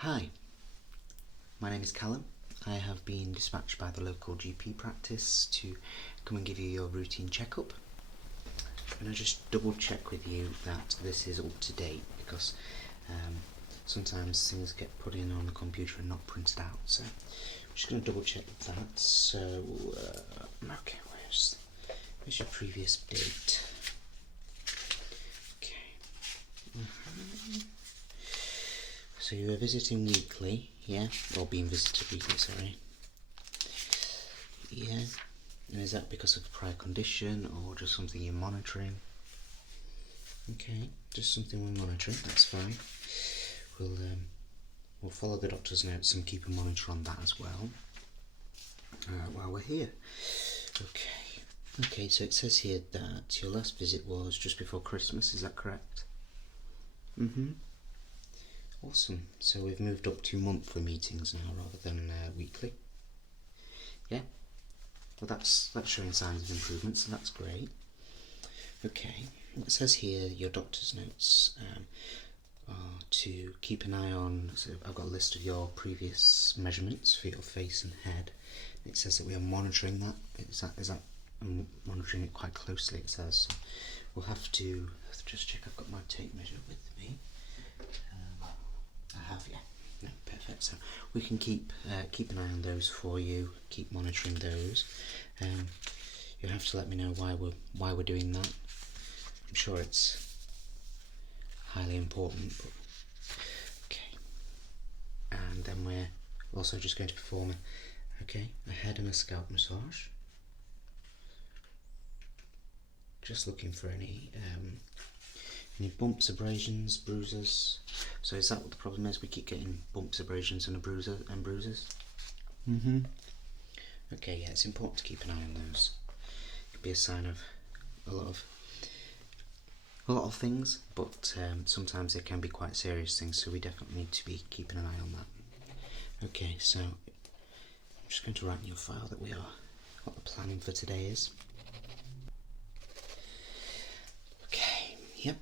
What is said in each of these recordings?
Hi, my name is Callum. I have been dispatched by the local GP practice to come and give you your routine checkup. I'm going to just double check with you that this is up to date because sometimes things get put in on the computer and not printed out. So I'm just going to double check that. So, okay, where's your previous date? Okay. So you were visiting weekly, yeah? Or being visited weekly, sorry. Yeah. And is that because of a prior condition or just something you're monitoring? Okay, just something we're monitoring, that's fine. We'll follow the doctor's notes and keep a monitor on that as well while we're here. Okay, so it says here that your last visit was just before Christmas, is that correct? Awesome. So we've moved up to monthly meetings now rather than weekly. Yeah. Well, that's showing signs of improvement, so that's great. Okay. It says here your doctor's notes are to keep an eye on. So I've got a list of your previous measurements for your face and head. It says that we are monitoring that. Is that? I'm monitoring it quite closely. It says. So we'll have to just check. I've got my tape measure with me. I have, yeah. No, perfect. So we can keep an eye on those for you. Keep monitoring those. You have to let me know why we're doing that. I'm sure it's highly important. But okay. And then we're also just going to perform a head and a scalp massage. Just looking for any bumps, abrasions, bruises. So is that what the problem is? We keep getting bumps, abrasions and bruises? Okay, yeah, it's important to keep an eye on those. It could be a sign of a lot of things, but sometimes they can be quite serious things, so we definitely need to be keeping an eye on that. Okay, so I'm just going to write in your file that what the planning for today is. Okay, yep.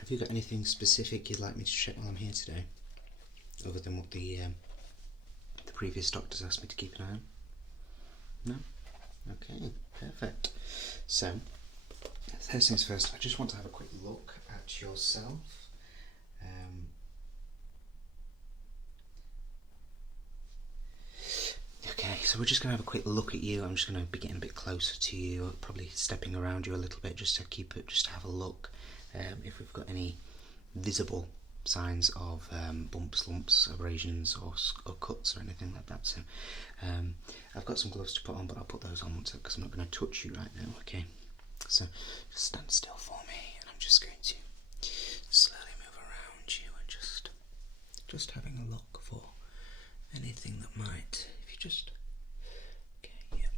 Have you got anything specific you'd like me to check while I'm here today, other than what the previous doctors asked me to keep an eye on? No? Okay, perfect. So, first things first, I just want to have a quick look at yourself. Okay, so we're just going to have a quick look at you. I'm just going to be getting a bit closer to you, probably stepping around you a little bit just to have a look. If we've got any visible signs of bumps, lumps, abrasions or cuts or anything like that. So I've got some gloves to put on, but I'll put those on once because I'm not going to touch you right now. Okay, so just stand still for me, and I'm just going to slowly move around you and just having a look for anything that might, if you just, okay, yeah.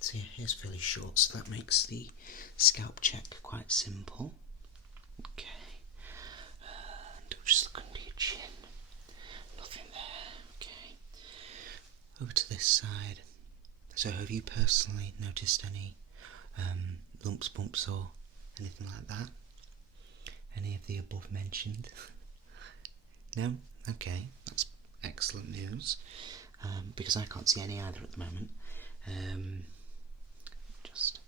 So yeah, here's fairly short, so that makes the scalp check quite simple. Okay, and I'll just look under your chin. Nothing there. Okay. Over to this side. So have you personally noticed any lumps, bumps or anything like that? Any of the above mentioned? No? Okay, that's excellent news. Because I can't see any either at the moment. Just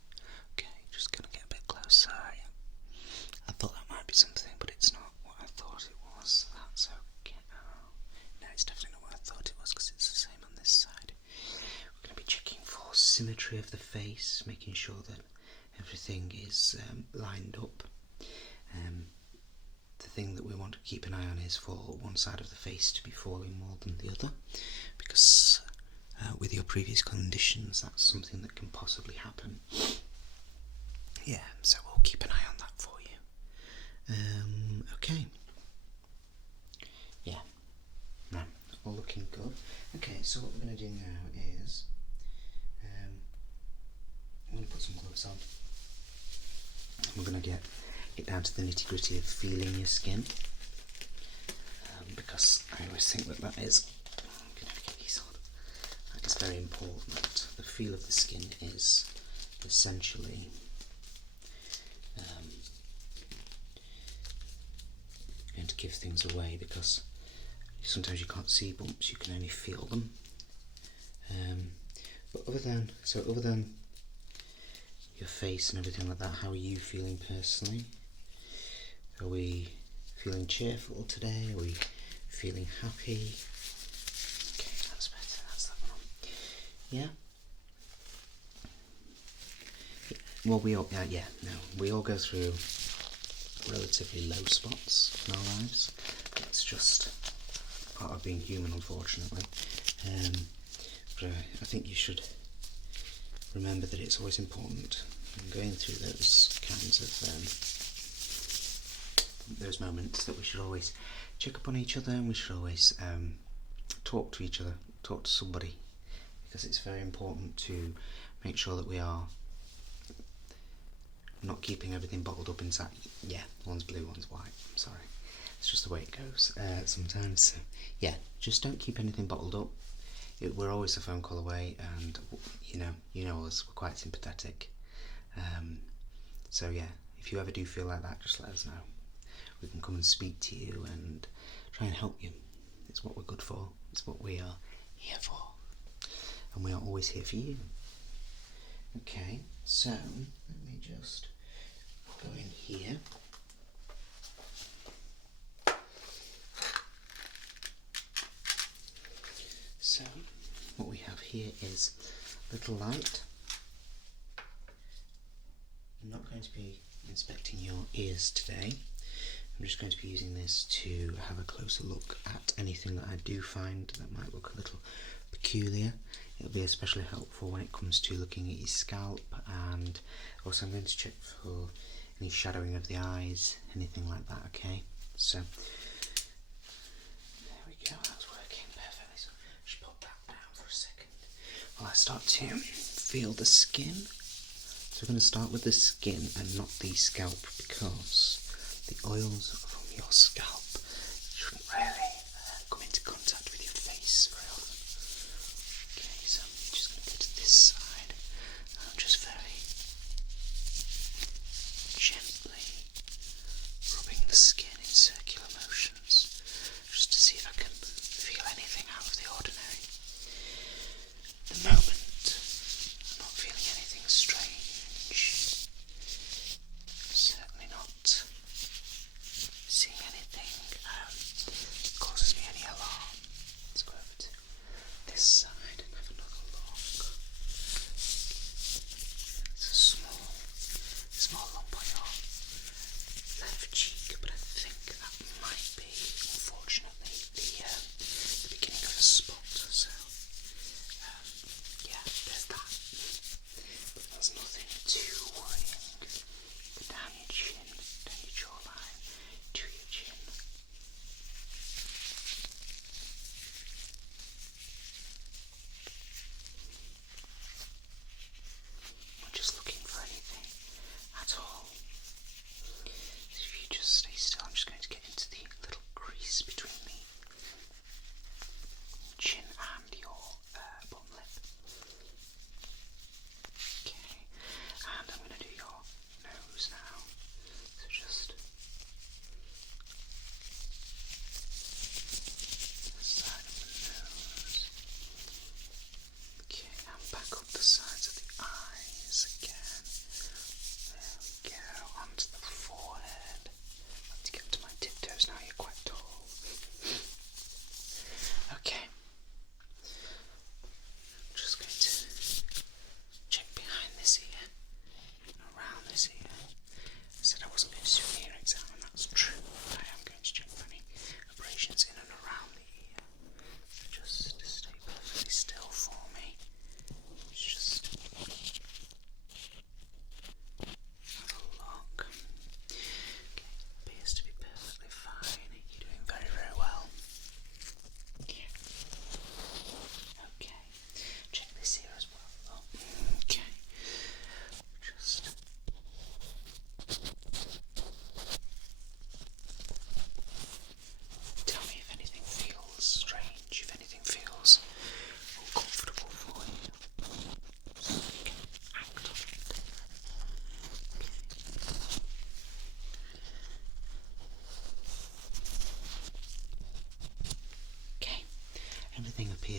gonna get a bit closer. I thought that might be something, but it's not what I thought it was. That's okay. Oh, no, it's definitely not what I thought it was because it's the same on this side. We're going to be checking for symmetry of the face, making sure that everything is lined up. The thing that we want to keep an eye on is for one side of the face to be falling more than the other, because with your previous conditions, that's something that can possibly happen. Yeah, so we'll keep an eye on that for you. Okay. Yeah. No, all looking good. Okay, so what we're going to do now is I'm going to put some gloves on. We're going to get it down to the nitty-gritty of feeling your skin, because I always think that is very important. The feel of the skin is essentially give things away, because sometimes you can't see bumps, you can only feel them. But other than your face and everything like that, how are you feeling personally? Are we feeling cheerful today? Are we feeling happy? Okay, that's better. That's that one. Yeah. Well, we all go through relatively low spots in our lives. It's just part of being human, unfortunately. But I think you should remember that it's always important in going through those kinds of those moments, that we should always check up on each other, and we should always talk to each other, talk to somebody, because it's very important to make sure that we are not keeping everything bottled up inside. Yeah, one's blue, one's white. I'm sorry. It's just the way it goes sometimes. So, yeah, just don't keep anything bottled up. We're always a phone call away, and you know us. We're quite sympathetic. So yeah, if you ever do feel like that, just let us know. We can come and speak to you and try and help you. It's what we're good for. It's what we are here for, and we are always here for you. Okay, so let me just go in here. So what we have here is a little light. I'm not going to be inspecting your ears today. I'm just going to be using this to have a closer look at anything that I do find that might look a little peculiar. It'll be especially helpful when it comes to looking at your scalp, and also I'm going to check for any shadowing of the eyes, anything like that, okay? So, there we go, that's working perfectly. So, just put that down for a second while I start to feel the skin. So we're going to start with the skin and not the scalp, because the oils from your scalp shouldn't really come into contact with your face very often. Okay, so I'm just going to go to this side. I'm just very gently rubbing the skin in circular motions, just to see if I can feel anything out of the ordinary. At the moment, I'm not feeling anything strange. Certainly not seeing anything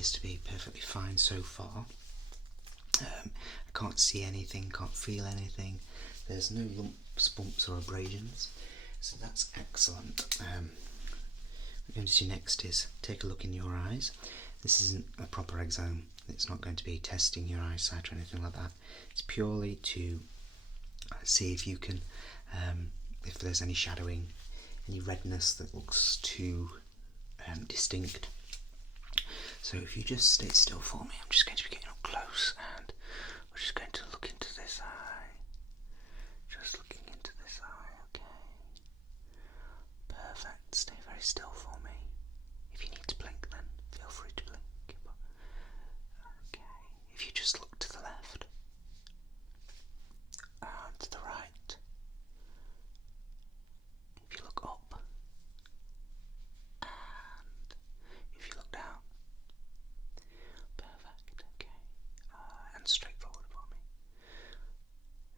appears to be perfectly fine so far. I can't see anything, can't feel anything. There's no lumps, bumps or abrasions, so that's excellent. What we're going to do next is take a look in your eyes. This isn't a proper exam. It's not going to be testing your eyesight or anything like that. It's purely to see if you can, if there's any shadowing, any redness that looks too distinct. So if you just stay still for me, I'm just going to be getting up close and we're just going to look into this eye. Just looking into this eye, okay. Perfect. Stay very still for me. If you need to blink, then feel free to blink. Okay. If you just look to the left and to the right. If you look up and if you look down. Perfect. Okay. And straight forward for me.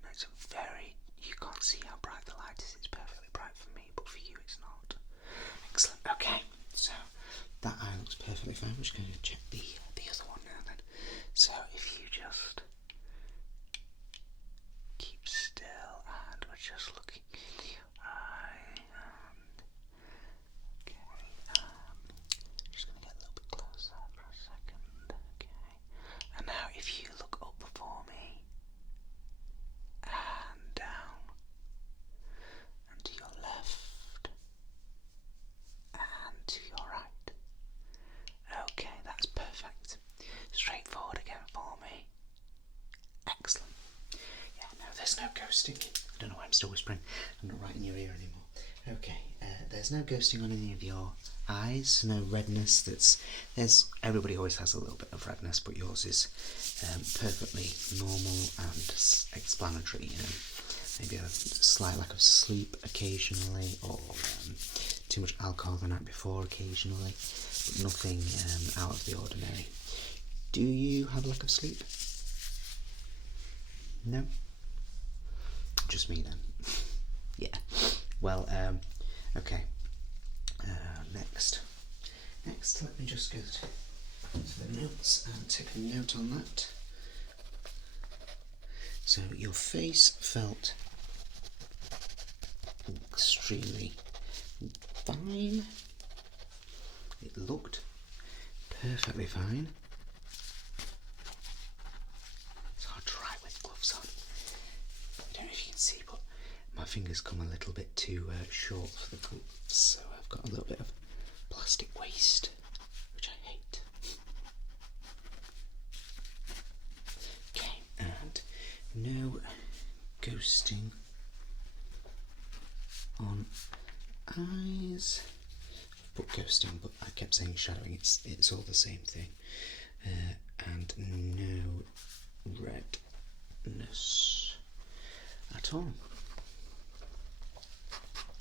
No, it's you can't see how bright the light is. It's perfectly bright for me, but for you it's not. Excellent. Okay, so that eye looks perfectly fine. I'm just going to check the other one now then. So if you just keep still and we're just looking in your eye. Okay, just going to get a little bit closer for a second. Okay, and now if you look up for me and down and to your left and to your right. Okay, that's perfect. Straight forward again for me. Excellent. Yeah, no, there's no ghosting. I don't know why I'm still whispering. I'm not right in your ear anymore. Okay, there's no ghosting on any of your eyes, no redness. There's everybody always has a little bit of redness, but yours is perfectly normal and explanatory. Maybe a slight lack of sleep occasionally, or too much alcohol the night before occasionally, but nothing out of the ordinary. Do you have a lack of sleep? No? Just me then. Yeah. Well, okay. Next, let me just go to the notes and take a note on that. So your face felt extremely fine. It looked perfectly fine. It's hard to write with gloves on. I don't know if you can see, but my fingers come a little bit too short for the gloves, so I've got a little bit of plastic waste, which I hate. Okay, and no ghosting on eyes. I've put ghosting, but I kept saying shadowing. It's all the same thing. And no redness at all,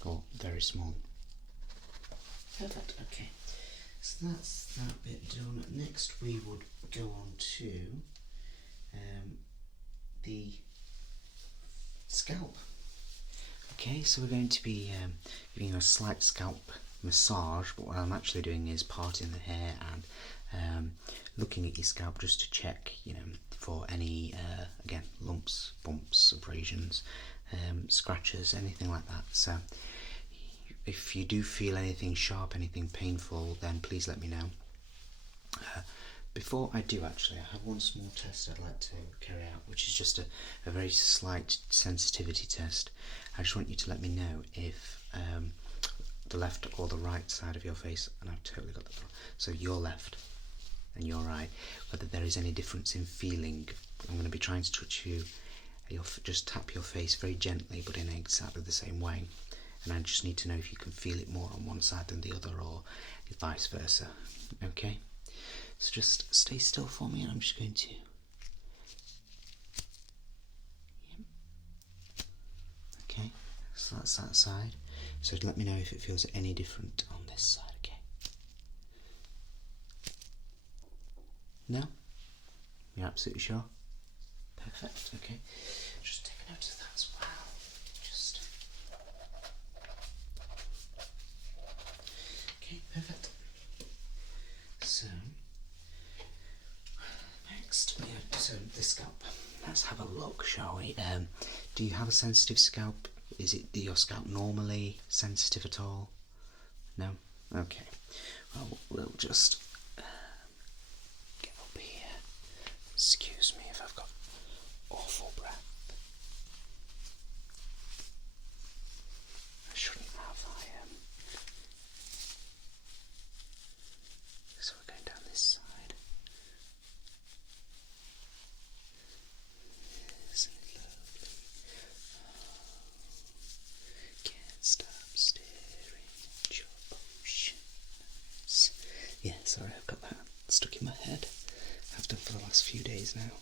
or very small. Perfect. Okay, so that's that bit done. Next, we would go on to the scalp. Okay, so we're going to be giving you a slight scalp massage, but what I'm actually doing is parting the hair and looking at your scalp just to check, for any again, lumps, bumps, abrasions, scratches, anything like that. So if you do feel anything sharp, anything painful, then please let me know. Before I do, actually, I have one small test I'd like to carry out, which is just a very slight sensitivity test. I just want you to let me know if the left or the right side of your face, and I've totally got that wrong, so your left and your right, whether there is any difference in feeling. I'm going to be trying to touch you. You'll just tap your face very gently, but in exactly the same way. And I just need to know if you can feel it more on one side than the other, or vice versa. Okay? So just stay still for me, and I'm just going to... Okay, so that's that side. So let me know if it feels any different on this side, okay? No? You're absolutely sure? Perfect, okay. Just take a note of that as well. Okay, perfect. So, let's have a look, shall we? Do you have a sensitive scalp? Is your scalp normally sensitive at all? No? Okay. Well, we'll just get up here. Excuse me if I've got awful breath. I shouldn't have. So we're going down this side. Isn't it lovely? Oh, can't stop staring at your oceans. Yeah, sorry, I've got that stuck in my head. I've done for the last few days now.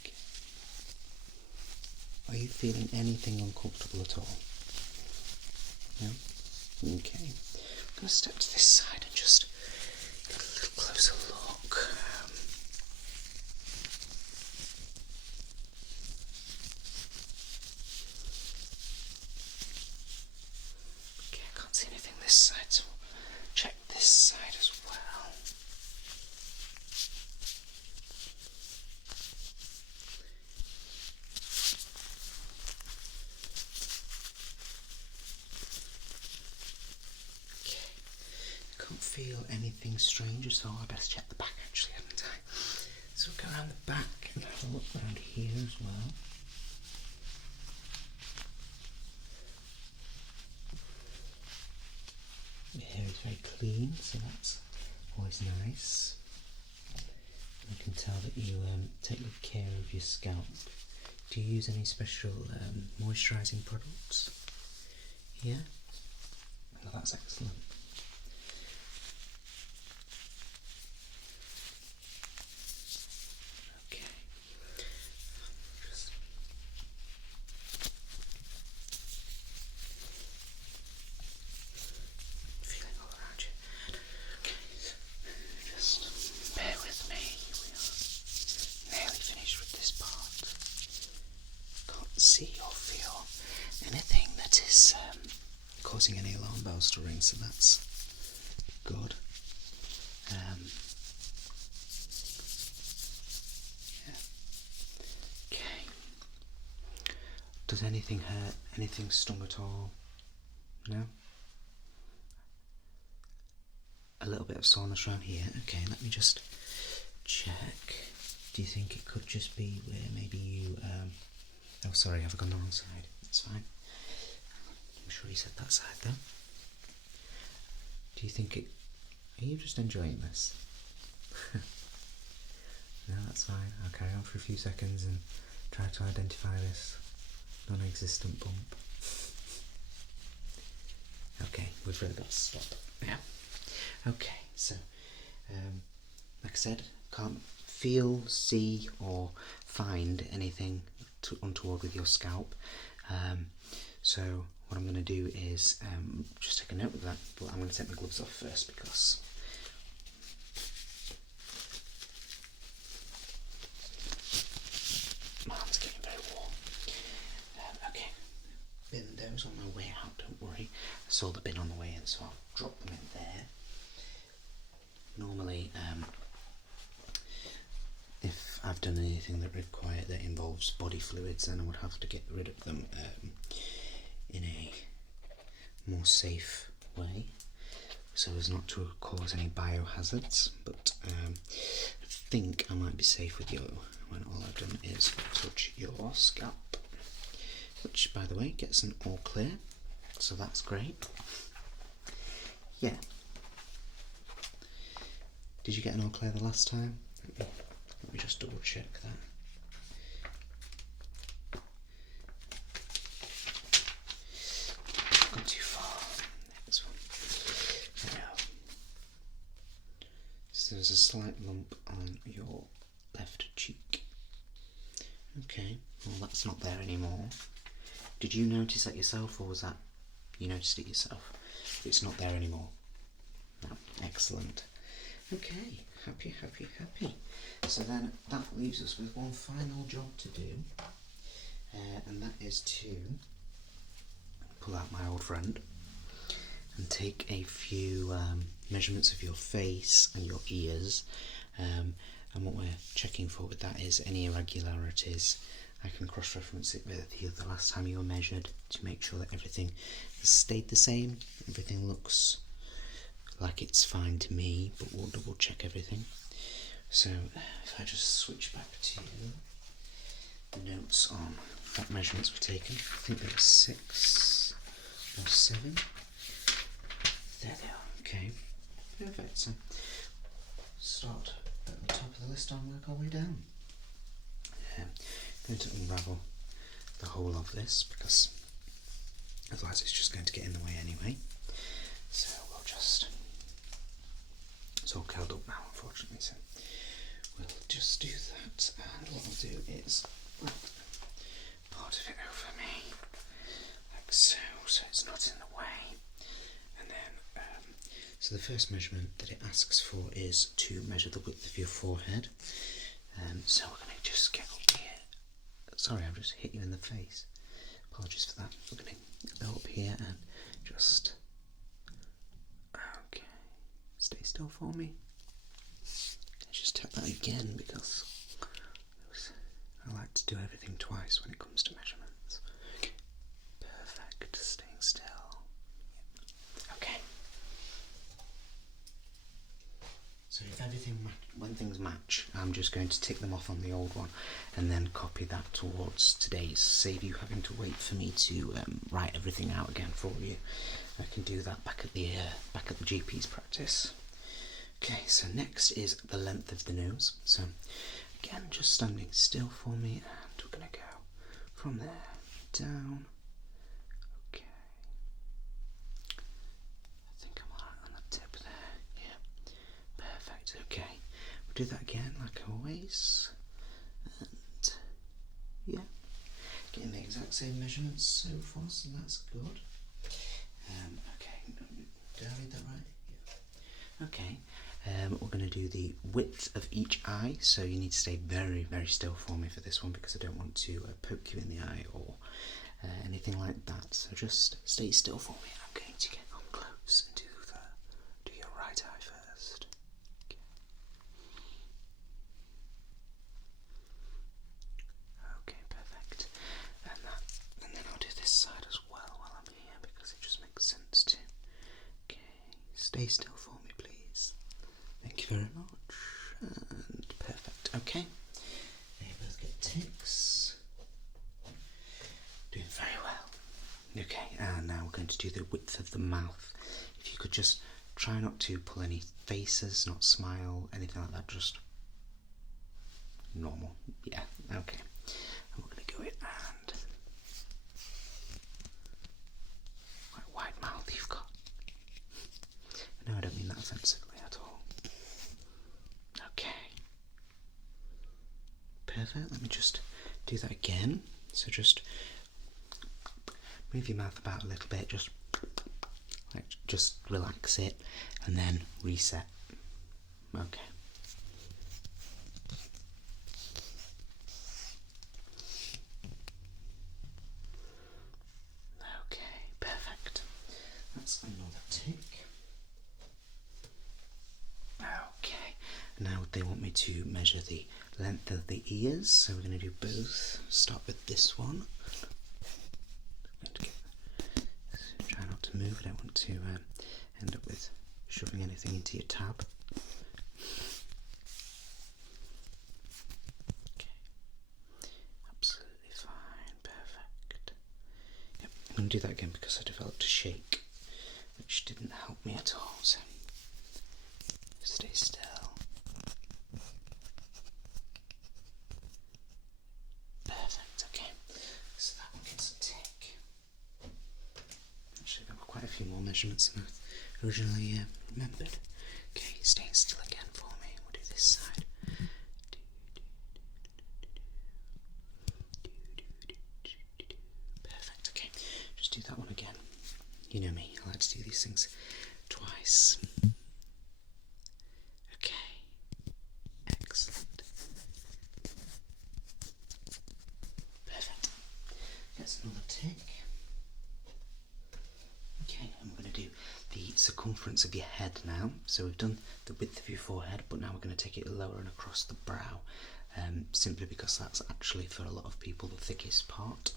Okay. Are you feeling anything uncomfortable at all? No? Okay. I'm going to step to this side and just get a little closer look. Okay, I can't see anything this side, so we'll check this side as well. Feel anything strange, so I best check the back actually, haven't I? So we'll go around the back and have a look around here as well. Your hair is very clean, so that's always nice. You can tell that you take good care of your scalp. Do you use any special moisturising products? Yeah? Well, that's excellent. See or feel anything that is causing any alarm bells to ring, so that's good. Yeah. Okay. Does anything hurt? Anything stung at all? No? A little bit of soreness around here. Okay, let me just check. Do you think it could just be where maybe you oh, sorry, have I gone the wrong side? That's fine. I'm sure you said that side though. Do you think it... Are you just enjoying this? No, that's fine. I'll carry on for a few seconds and try to identify this non-existent bump. Okay, we've really got to stop. Yeah. Okay, so, like I said, can't feel, see or find anything untoward with your scalp, so what I'm going to do is just take a note of that, but I'm going to take my gloves off first because my arm's getting very warm. Okay, bin those on my way out, don't worry. I saw the bin on the way in, so I'll drop them in there. Normally if I've done anything that involves body fluids, then I would have to get rid of them in a more safe way, so as not to cause any biohazards. But I think I might be safe with you when all I've done is touch your scalp, which, by the way, gets an all clear, so that's great. Yeah. Did you get an all clear the last time? Let me just double check that. Gone too far. Next one. Now, so there's a slight lump on your left cheek. Okay, well that's not there anymore. Did you notice that yourself, or was that you noticed it yourself? It's not there anymore. No, excellent. Okay, happy. So then that leaves us with one final job to do, and that is to pull out my old friend and take a few measurements of your face and your ears, and what we're checking for with that is any irregularities. I can cross-reference it with the last time you were measured to make sure that everything has stayed the same. Everything looks like it's fine to me, but we'll double check everything. So if I just switch back to the notes on what measurements were taken, I think there were 6 or 7. There they are. Okay, perfect. So start at the top of the list and work our way down. I'm going to unravel the whole of this because otherwise it's just going to get in the way anyway. So we'll just, it's all curled up now unfortunately, so we'll just do that, and what I'll do is wrap part of it over me like so, so it's not in the way. And then so the first measurement that it asks for is to measure the width of your forehead. So we're going to just get up here. Sorry, I've just hit you in the face. Apologies for that. We're going to go up here and just... Okay. Stay still for me. Let's just tap that again because I like to do everything twice when it comes to measurements. Okay. Perfect. Staying still. Yep. Okay. So if everything when things match, I'm just going to tick them off on the old one and then copy that towards today's. Save you having to wait for me to write everything out again for you. I can do that back at the GP's practice. Okay, so next is the length of the nose. So again, just standing still for me, and we're going to go from there down. Okay. I think I'm alright on the tip there. Yeah. Perfect. Okay. We'll do that again, like always. And yeah, getting the exact same measurements so far, so that's good. Okay. Did I read that right? Yeah. Okay. We're going to do the width of each eye, so you need to stay very, very still for me for this one because I don't want to poke you in the eye or anything like that. So just stay still for me. I'm going to get up close and do your right eye first. Okay. Okay, perfect. And then I'll do this side as well while I'm here because it just makes sense to. Okay, stay still for me, please. Thank you very much. And perfect. Okay. They both get ticks. Doing very well. Okay, and now we're going to do the width of the mouth. If you could just try not to pull any faces, not smile, anything like that, just normal. Yeah, okay. And we're going to go in and quite wide mouth you've got. No, I don't mean that offensively at all. Okay. Perfect. Let me just do that again. So just move your mouth about a little bit, just relax it and then reset. Okay. Okay, perfect. That's another tick. Okay, now they want me to measure the length of the ears, so we're going to do both. Start with this one. Try not to move, I don't want to end up with shoving anything into your tab. Okay, absolutely fine, perfect. Yep, I'm going to do that again because I developed a shake, which didn't help me at all, so stay still. Perfect, okay. So that one gets a tick. Actually, there were quite a few more measurements than I originally remembered. Okay, staying still again for me. We'll do this side. Perfect, okay. Just do that one again. You know me, I like to do these things twice. Excellent. Perfect. That's another tick. Okay, and we're going to do the circumference of your head now. So we've done the width of your forehead, but now we're going to take it lower and across the brow, simply because that's actually, for a lot of people, the thickest part.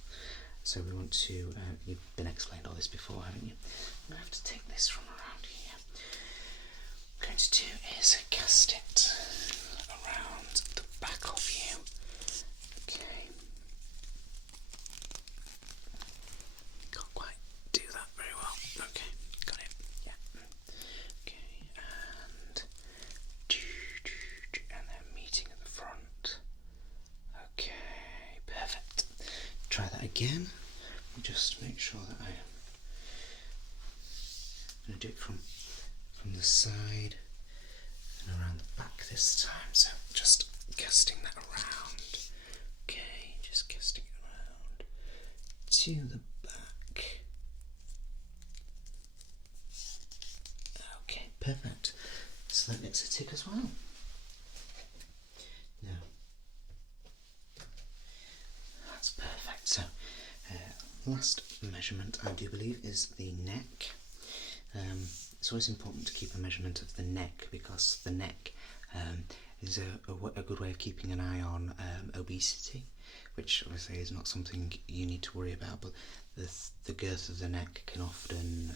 So we want to, you've been explained all this before, haven't you? I'm going to have to take this from around here. What I'm going to do is cast it around the back of you. Okay. Can't quite do that very well. Okay, got it. Yeah. Okay, and then meeting at the front. Okay, perfect. Try that again. Just make sure that I'm going to do it from the side and around the back this time. So just casting that around. Okay, just casting it around to the back. Okay, perfect. So that gets a tick as well. Now, that's perfect. So, last measurement, I do believe, is the neck. It's always important to keep a measurement of the neck, because the neck is a good way of keeping an eye on obesity, which obviously is not something you need to worry about, but the girth of the neck can often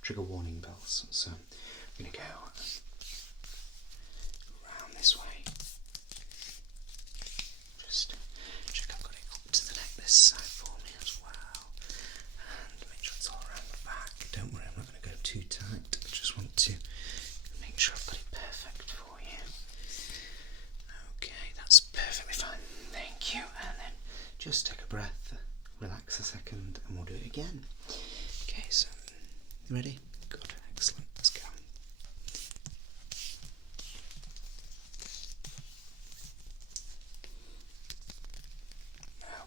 trigger warning bells. So I'm going to go around this way. Just check I've got it up to the neck this side for me as well, and make sure it's all around the back. Don't worry, I'm not going to go too tight. I just want to make sure I've got it perfect for you. Okay, that's perfectly fine. Thank you. And then just take a breath, relax a second, and we'll do it again. Okay, so you ready? Good, excellent. Let's go.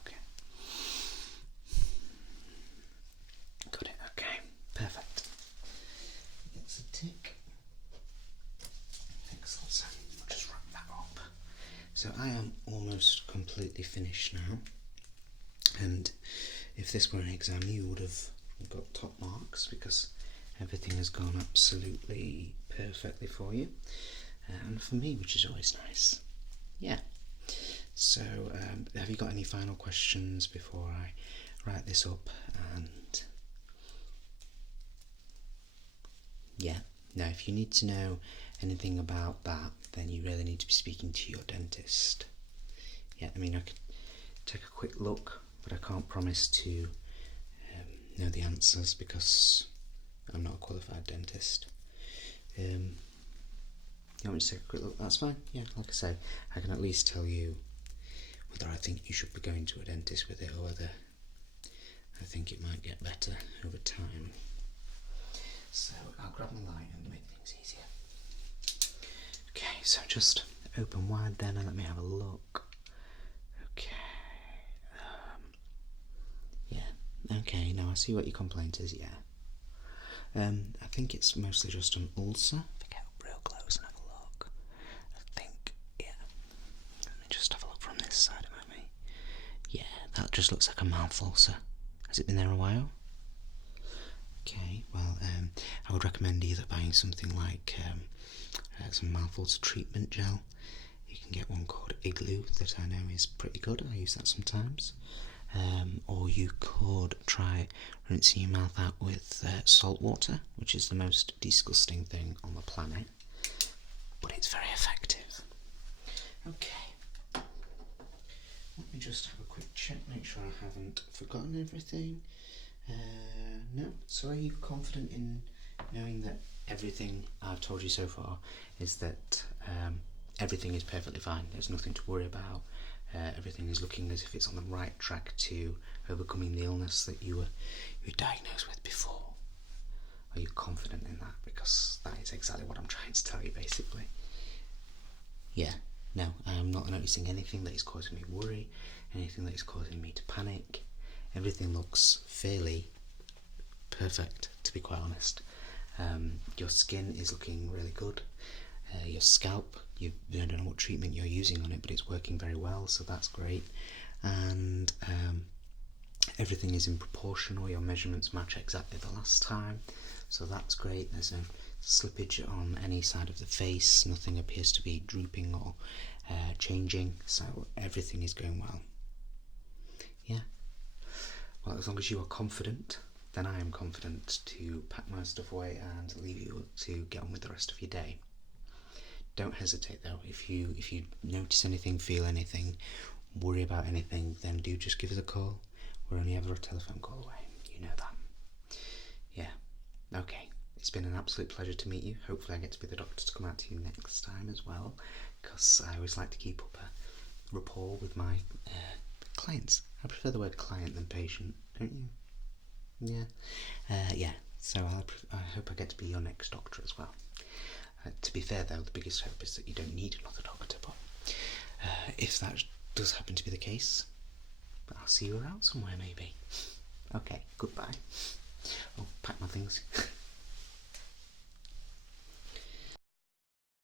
Okay. Got it. Okay, perfect. It's a tick. Excellent. So I'll just wrap that up. So I am almost completely finished now. And if this were an exam, you would have got top marks, because everything has gone absolutely perfectly for you, and for me, which is always nice. Yeah. So have you got any final questions before I write this up? And yeah, now if you need to know anything about that, then you really need to be speaking to your dentist. Yeah, I mean, I could take a quick look, but I can't promise to know the answers, because I'm not a qualified dentist. You want me to take a quick look? That's fine. Yeah, like I said, I can at least tell you whether I think you should be going to a dentist with it, or whether I think it might get better over time. So I'll grab my light and make things easier. Okay, so just open wide then and let me have a look. Okay. Yeah. Okay, now I see what your complaint is, yeah. I think it's mostly just an ulcer. If I get up real close and have a look. I think, yeah. Let me just have a look from this side of me. Yeah, that just looks like a mouth ulcer. Has it been there a while? Okay, well, I would recommend either buying something like some mouth ulcer treatment gel. You can get one called Igloo that I know is pretty good. I use that sometimes. Or you could try rinsing your mouth out with salt water, which is the most disgusting thing on the planet, but it's very effective. Okay, let me just have a quick check, make sure I haven't forgotten everything. No, so are you confident in knowing that everything I've told you so far is that everything is perfectly fine, there's nothing to worry about? Everything is looking as if it's on the right track to overcoming the illness that you were diagnosed with before. Are you confident in that? Because that is exactly what I'm trying to tell you, basically. Yeah, no, I am not noticing anything that is causing me worry, anything that is causing me to panic. Everything looks fairly perfect, to be quite honest. Your skin is looking really good. Your scalp, I don't know what treatment you're using on it, but it's working very well, so that's great. And Everything is in proportion, all your measurements match exactly the last time, so that's great. There's no slippage on any side of the face, nothing appears to be drooping or changing, so everything is going well. Yeah? Well, as long as you are confident, then I am confident to pack my stuff away and leave you to get on with the rest of your day. Don't hesitate though. If you notice anything, feel anything, worry about anything, then do just give us a call. We're only ever a telephone call away. You know that. Yeah. Okay. It's been an absolute pleasure to meet you. Hopefully I get to be the doctor to come out to you next time as well, because I always like to keep up a rapport with my clients. I prefer the word client than patient, don't you? Yeah. Yeah. So I hope I get to be your next doctor as well. To be fair though, the biggest hope is that you don't need another doctor, but if that does happen to be the case, I'll see you around somewhere maybe. Okay, goodbye.